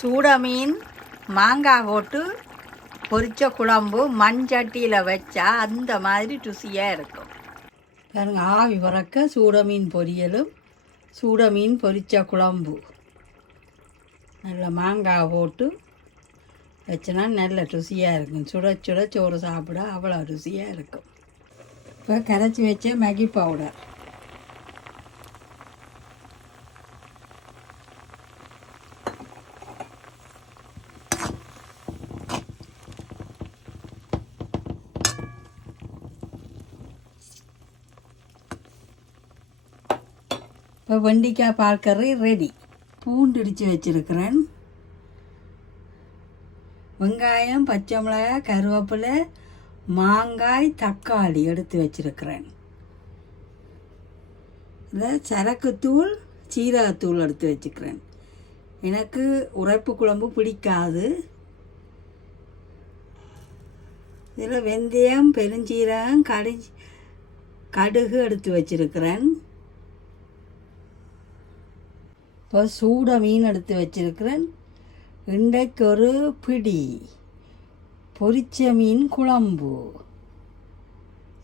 சூட மீன் மாங்காய் போட்டு பொரிச்ச குழம்பு மண் சட்டியில் வச்சா அந்த மாதிரி ருசியாக இருக்கும். பாருங்க ஆவி பறக்க சூட மீன் பொரியலும் சூட மீன் பொரிச்ச குழம்பு. நல்ல மாங்காய் போட்டு வச்சனா நல்ல ருசியாக இருக்கும். சுட சுட சோறு சாப்பிட அவ்வளோ ருசியாக இருக்கும். இப்போ கரைச்சி வச்ச மேகி பவுடர் இப்போ வெண்டிக்காய் பால் கறி ரெடி பூண்டு இடித்து வச்சுருக்கிறேன். வெங்காயம் பச்சை மிளகாய் கருவேப்பிலை மாங்காய் தக்காளி எடுத்து வச்சுருக்கிறேன். இதில் சரக்குத்தூள் சீரகத்தூள் எடுத்து வச்சுக்கிறேன் எனக்கு உரைப்பு குழம்பு பிடிக்காது. இதில் வெந்தயம் பெருஞ்சீரகம் கடி கடுகு எடுத்து வச்சிருக்கிறேன். இப்போ சூட மீன் எடுத்து வச்சிருக்கிறேன். இன்றைக்கு ஒரு பிடி. பொரிச்ச மீன் குழம்பு.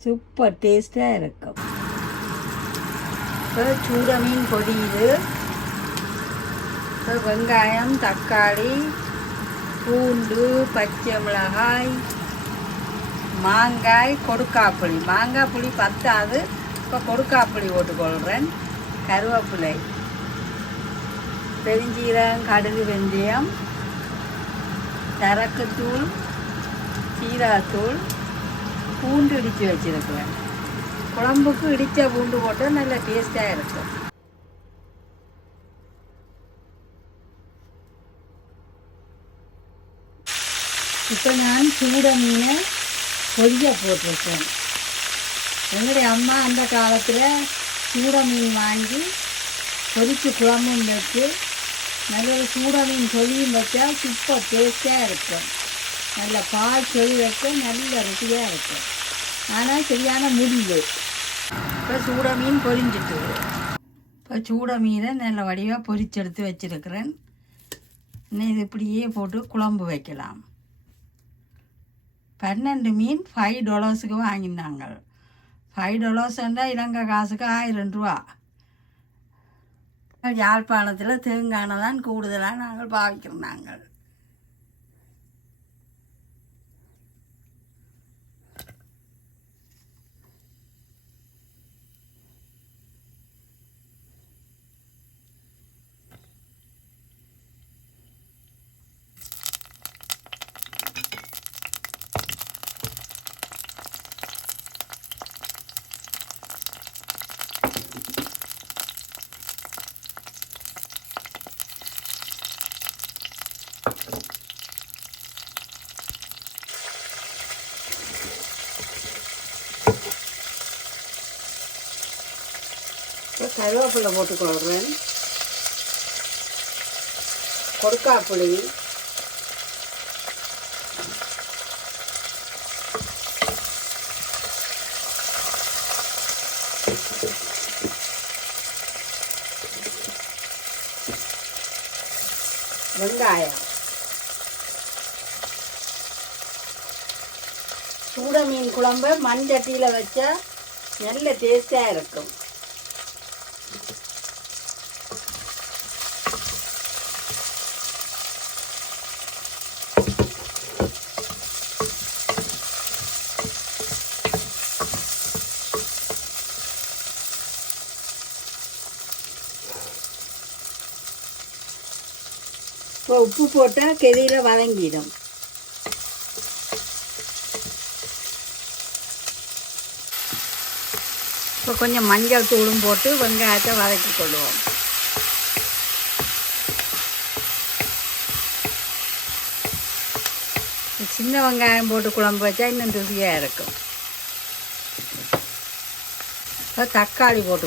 சூப்பர் டேஸ்டாக இருக்கும். இப்போ சூட மீன் பொரியுது இப்போ வெங்காயம் தக்காளி பூண்டு பச்சை மிளகாய் மாங்காய் கொடுக்காப்புளி. மாங்காய் புளி பத்தாது. இப்போ கொடுக்காப்புளி போட்டுக்கொள்கிறேன் கருவேப்பிலை. பெருஞ்சீரகம் கடுகு வெந்தயம் சரக்குத்தூள் சீரகத்தூள் பூண்டு இடித்து வச்சுருக்குவேன் குழம்புக்கு இடித்த பூண்டு போட்டால் நல்ல டேஸ்ட்டாக இருக்கும். இப்போ நான் சூட மீனை கொதிக்க போட்டிருக்கேன். எங்களுடைய அம்மா அந்த காலத்தில் சூட மீன் வாங்கி பொரிச்சு குழம்பும் வச்சு நல்ல ஒரு சூட மீன் சொல்லியும் வச்சா சூப்பர் டேஸ்ட்டாக இருக்கும். நல்ல பால் சொல்லி வைக்க நல்ல ருசியாக இருக்கும். ஆனால் சரியான முடிவு இப்போ சூட மீன் பொரிஞ்சிட்டு. இப்போ சூட மீனை நல்ல வடிவாக பொரிச்செடுத்து வச்சுருக்கிறேன். இன்னும் இது இப்படியே போட்டு குழம்பு வைக்கலாம். பன்னெண்டு மீன் ஃபைவ் டாலர்ஸுக்கு வாங்கினாங்க. ஃபைவ் டாலர்ஸ்ன்றா இலங்கை காசுக்கு ஆயிரம் ரூபா. யாழ்ப்பாணத்தில் தேங்காய் தான் கூடுதலாக நாங்கள் பாவிக்கிறோம் நாங்கள். கருவேப்பிலை போட்டுக்கொள்கிறேன் கொடுக்காப்புளி. வெங்காயம். சூட மீன் குழம்பு மண் சட்டியில் வச்சா நல்ல டேஸ்டாக இருக்கும். உப்பு போட்டால் கெதியில் வதங்கிடும். இப்போ கொஞ்சம் மஞ்சள் தூளும் போட்டு வெங்காயத்தை வதக்கி கொள்வோம். சின்ன வெங்காயம் போட்டு குழம்பு வச்சா இன்னும் ருசியாக இருக்கும். இப்போ தக்காளி போட்டு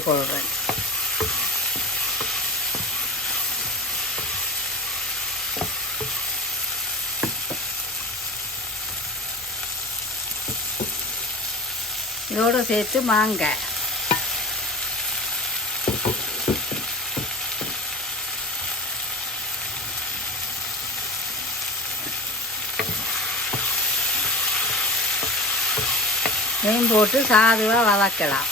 இதோடு சேர்த்து மாங்க. இதையும் போட்டு சாதுவாக வதக்கலாம்.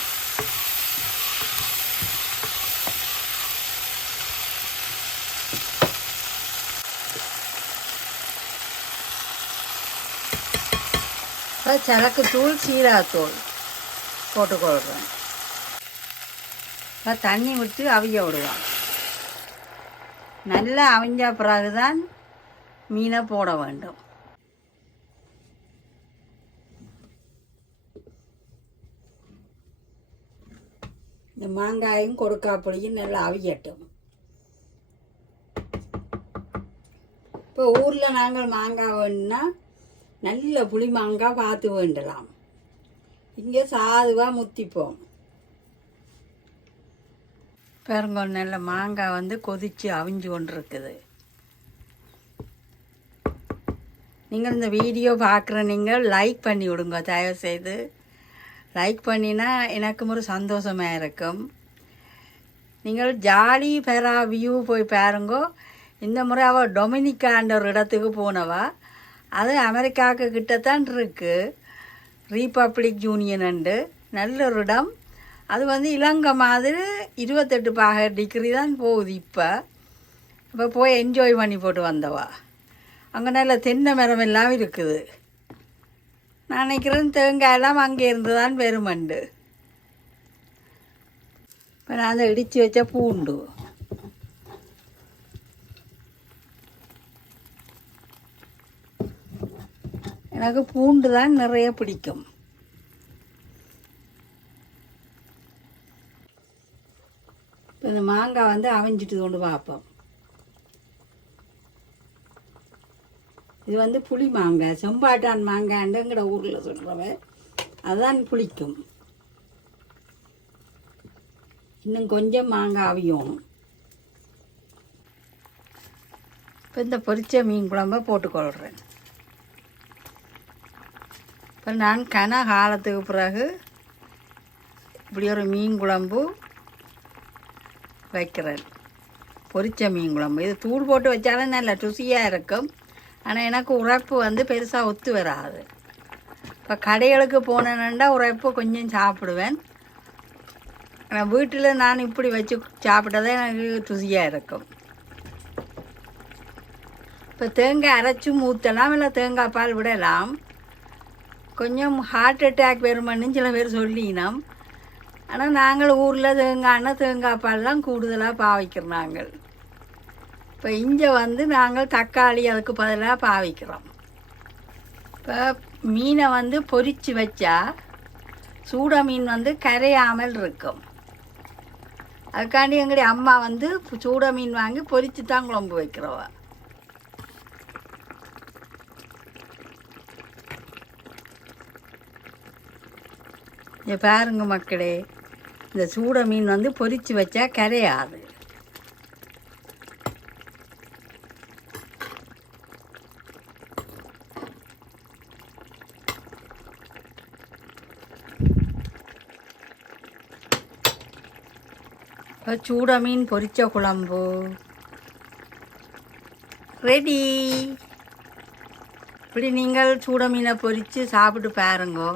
சரக்கு தூள் சீராத்தூள் போட்டுக்கொள்கிறோம் இப்போ தண்ணி விட்டு அவிய விடுவோம். நல்லா அவிஞ்ச பிறகுதான் மீனை போட வேண்டும். இந்த மாங்காயும் கொடுக்காப்புளியும் நல்லா அவியட்டும். இப்போ ஊரில் நாங்கள் மாங்காய் வேணும்னா நல்ல புளி மாங்காய் பார்த்து வேண்டலாம். இங்கே சாதுவாக முத்திப்போம். பெருங்கொன்னில் மாங்காய் வந்து கொதித்து அவிஞ்சு கொண்டு இருக்குது நீங்கள் இந்த வீடியோ பார்க்குற நீங்கள் லைக் பண்ணி விடுங்க தயவு செய்து லைக் பண்ணினா எனக்கும் ஒரு சந்தோஷமாக இருக்கும். நீங்கள் ஜாலி பெறா வியூ போய் பாருங்கோ. இந்த முறை அவள் டொமினிக்கான்ற ஒரு இடத்துக்கு போனவா. அது அமெரிக்காவுக்கு கிட்டத்தான் இருக்குது ரீபப்ளிக் யூனியன் நல்ல ஒரு இடம். அது வந்து இலங்கை மாதிரி இருபத்தெட்டு பாக டிகிரி தான் போகுது இப்போ. இப்போ போய் என்ஜாய் பண்ணி போட்டு வந்தவா. அங்கே நல்ல தென்னை மரம் எல்லாம் இருக்குது. நான் நினைக்கிறேன் தேங்காய் எல்லாம் அங்கே இருந்து தான் வெறுமண்டு இப்போ நான் அதை இடித்து வச்ச பூண்டு எனக்கு பூண்டு தான் நிறைய பிடிக்கும். இப்போ இந்த மாங்காய் வந்து அவிஞ்சிட்டு கொண்டு பார்ப்போம். இது வந்து புளி மாங்காய் செம்பாட்டான் மாங்காய்ண்டுங்கிற ஊரில் சொல்கிறவன் அதுதான் புளிக்கும். இன்னும் கொஞ்சம் மாங்காய் அவியணும் இப்போ இந்த பொரிச்ச மீன் குழம்ப போட்டுக்கொள்கிறேன் இப்போ நான் கன காலத்துக்கு பிறகு இப்படி ஒரு மீன் குழம்பு வைக்கிறேன். பொரித்த மீன் குழம்பு. இது தூள் போட்டு வச்சாலும் நல்ல ருசியாக இருக்கும். ஆனால் எனக்கு உரைப்பு வந்து பெருசாக ஒத்து வராது. இப்போ கடைகளுக்கு போனேன்னா உரைப்பு கொஞ்சம் சாப்பிடுவேன். ஆனால் வீட்டில் நான் இப்படி வச்சு சாப்பிட்டதே எனக்கு ருசியாக இருக்கும். இப்போ தேங்காய் அரைச்சி ஊற்றலாம் இல்லை தேங்காய் பால் விடலாம். கொஞ்சம் ஹார்ட் அட்டாக் வருமானு சில பேர் சொல்லினோம். ஆனால் நாங்கள் ஊரில் தேங்காய்னா தேங்காய் பால்லாம் கூடுதலாக பாவிக்கிறோம் நாங்கள். இப்போ இங்கே வந்து நாங்கள் தக்காளி அதுக்கு பதிலாக பாவிக்கிறோம். இப்போ மீனை வந்து பொரித்து வச்சா சூட மீன் வந்து கரையாமல் இருக்கும். அதுக்காண்டி எங்களுடைய அம்மா வந்து சூட மீன் வாங்கி பொரித்து தான் குழம்பு வைக்கிறவன் இங்க பாருங்க மக்களே இந்த சூட மீன் வந்து பொரித்து வச்சா கரையாது. இப்போ சூட மீன் பொரிச்ச குழம்பு. ரெடி இப்படி நீங்கள் சூட மீனை பொரித்து சாப்பிட்டு பாருங்கோ.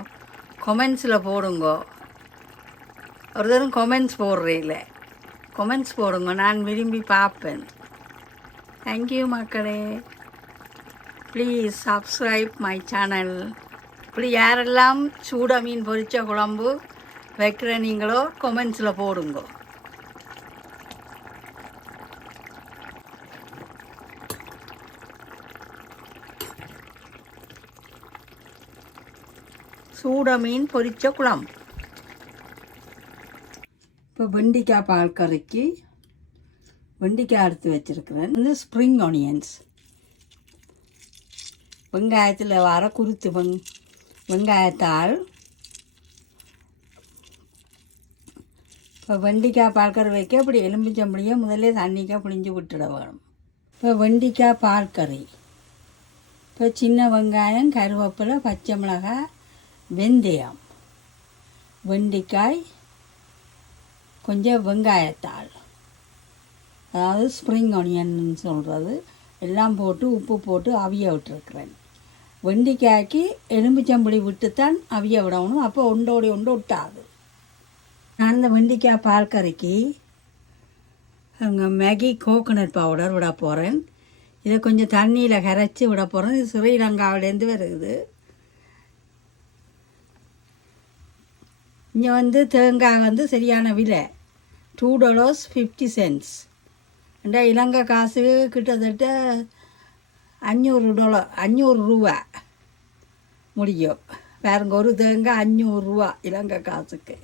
கொமெண்ட்ஸில் போடுங்கோ. ஒரு தரம் கொமெண்ட்ஸ் போடுறீங்கள. கொமெண்ட்ஸ் போடுங்க நான் விரும்பி பார்ப்பேன். தேங்க்யூ மக்களே. ப்ளீஸ் சப்ஸ்கிரைப் மை சேனல் இப்படி யாரெல்லாம் சூட மீன் பொரிச்ச குழம்பு வைக்கிற நீங்களோ கொமெண்ட்ஸில் போடுங்கோ. சூட மீன் பொரிச்ச குழம்பு இப்போ வெண்டிக்காய் பால் கறிக்கு வெண்டிக்காய் எடுத்து வச்சுருக்கிறேன். வந்து ஸ்ப்ரிங் ஆனியன்ஸ் வெங்காயத்தில் வர குருத்து வெங் வெங்காயத்தால் இப்போ வெண்டிக்காய் பால் கறி வைக்க இப்படி எலும்பிச்சம்படியே முதல்ல தண்ணிக்காய் பிழிஞ்சு விட்டுட வேணும். இப்போ வெண்டிக்காய் பால் கறி. இப்போ சின்ன வெங்காயம் கருவேப்பிலை பச்சை மிளகாய் வெந்தயம் வெண்டிக்காய் கொஞ்சம் வெங்காயத்தாள். அதாவது ஸ்ப்ரிங் ஆனியன் சொல்கிறது எல்லாம் போட்டு உப்பு போட்டு அவிய விட்டுருக்குறேன். வெண்டிக்காய்க்கு எலும்புச்சம்புளி விட்டுத்தான் அவிய விடணும். அப்போ ஒண்டோடி ஒன்று விட்டாது நான் இந்த வெண்டிக்காய் பால் கறிக்கு அங்கே மேகி கோகோனட் பவுடர் விட போகிறேன் இதை கொஞ்சம் தண்ணியில் கரைச்சி விட போகிறேன் இது ஸ்ரீலங்காவிலேருந்து வருது. இங்கே வந்து தேங்காய் வந்து சரியான விலை. டூ டாலர்ஸ் ஃபிஃப்டி சென்ட்ஸ் ரெண்டா இலங்கை காசு கிட்டத்தட்ட அஞ்சூறு டாலர் அஞ்சூறு ரூபா முடியும். பாருங்க ஒரு தேங்காய் அஞ்சூறுரூவா இலங்கை காசுக்கு.